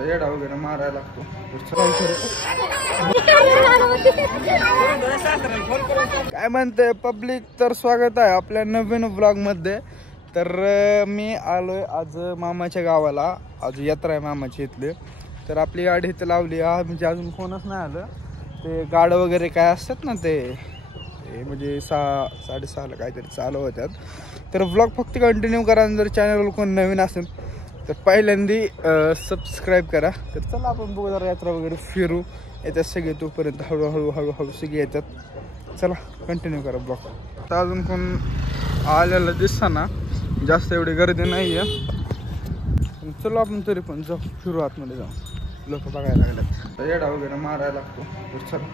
येडा वगैरे मारायला लागतो. काय म्हणते पब्लिक, तर स्वागत आहे आपल्या नवीन ब्लॉग मध्ये. तर मी आलोय आज मामाच्या गावाला. आज यात्रा आहे मामाची इथली. तर आपली गाडी इथं लावली. म्हणजे अजून कोणच नाही आलं. ते गाडं वगैरे काय असतात ना, ते म्हणजे 6-6:30ला काहीतरी चालू होत्यात. तर ब्लॉग फक्त कंटिन्यू करा. जर चॅनलवर कोण नवीन असेल तर पहिल्यांदा सबस्क्राईब करा. तर चला आपण बघू जरा यात्रा वगैरे फिरू. येतात सगळे तोपर्यंत हळूहळू सगळे येतात. चला कंटिन्यू करा ब्लॉग. तर अजून कोण आलेलं दिसताना जास्त एवढी गर्दी नाही आहे. चलो आपण तरी पण जाऊ, फिरू आतमध्ये जाऊ. लोक बघायला लागतात. तर येडा वगैरे मारायला लागतो. तर चला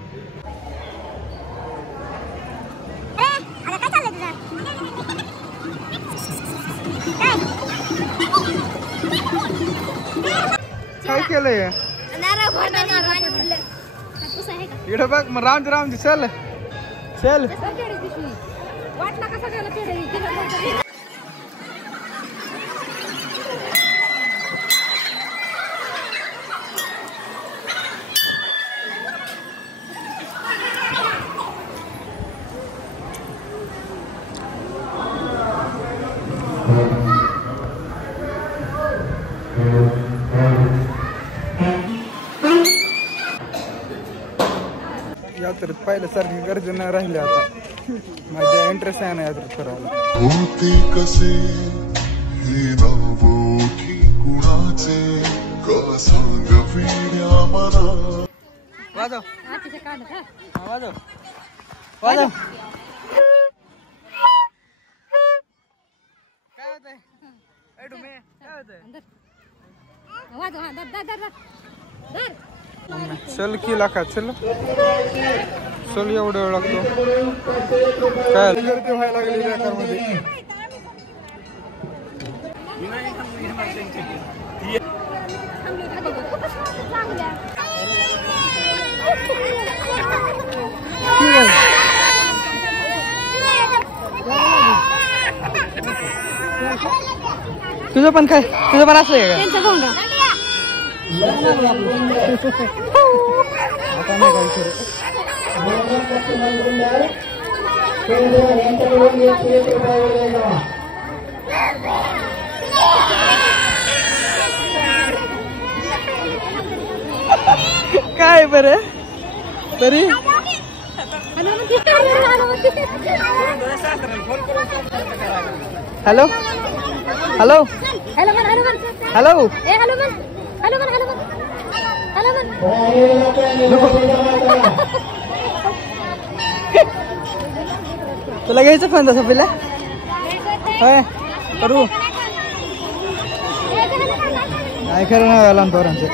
काय केलंय इकडे बघ. मग रामजी चल चल. यात्रेत पहिल्यासारखी गर्दी नाही राहिली आता. माझ्या इंटरेस्ट आहे ना यात्रेत फिरायला. होते कसे हे नवोठी कुणाचे का सांग वेड्या मना. वाजव वाजव वाजव. काय होतंय काय होतंय. चल की लाका चल चल. एवढं वेळ लागतो काय गर्दी व्हायला लागली बेकारमध्ये. तुझं पण काय, तुझं पण असं आहे का? काय बरं तरी. Hello hello hello. तुला घ्यायचं फोन तसं पहिला होय करू काय खरं नाही आला पोरांचं.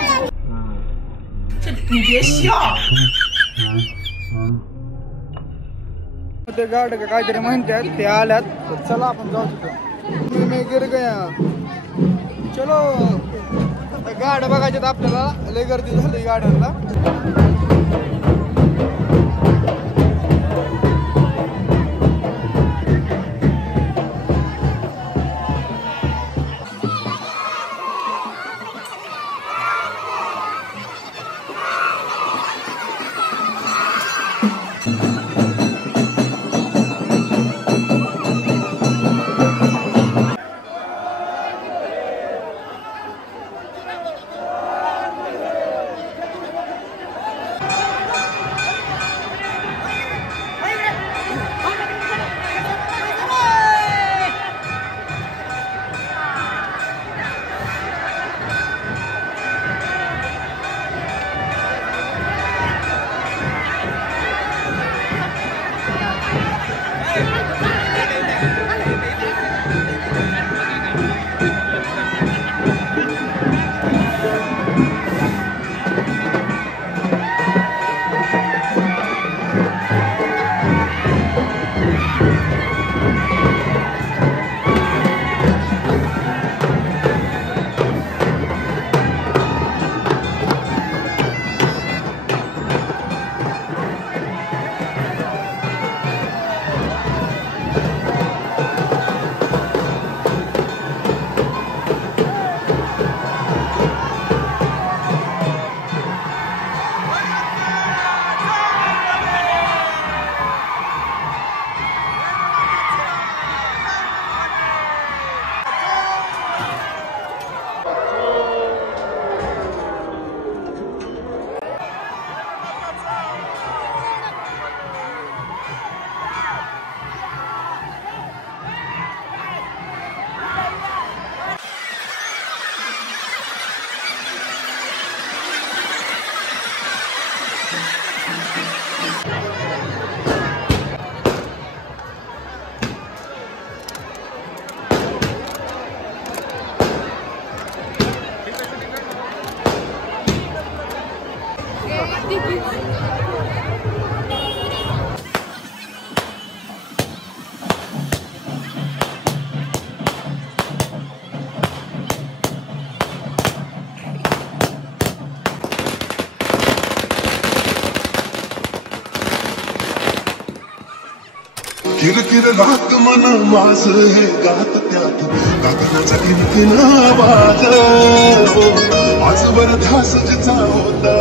ते गाड का काहीतरी म्हणतात ते आल्यात. तर चला आपण जाऊ तिथं. मी गिर गया. चलो गाड्या बघायच्यात आपल्याला. लय गर्दी झाली गाड्यांना. किरकिर रात मन माझ हे गात त्यात गातानाचा किनकिन आवाज आजवर ध्यास जिचा होता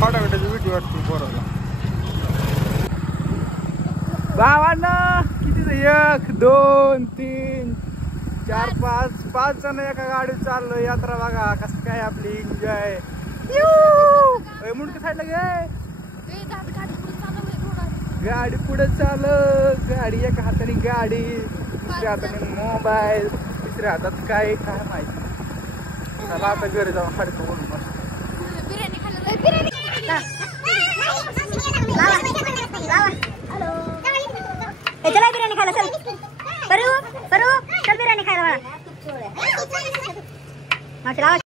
फाटाफाटाची भीती वाटते पोराला. भावांना किती 1 2 3 4 5 जण एका गाडीत चाललो. यात्रा बघा कसं काय आपली एन्जॉय. मुंडक साईडला गे गाडी पुढे चाल. गाडी एका हाताने गाडी दुसऱ्या हाताने मोबाईल तिसऱ्या हातात काय काय माहिती. चला आता घरी जाऊन हाडकं बोलून चला बिर्याणी खायला चल. परू चल बिर्याणी खायला मला.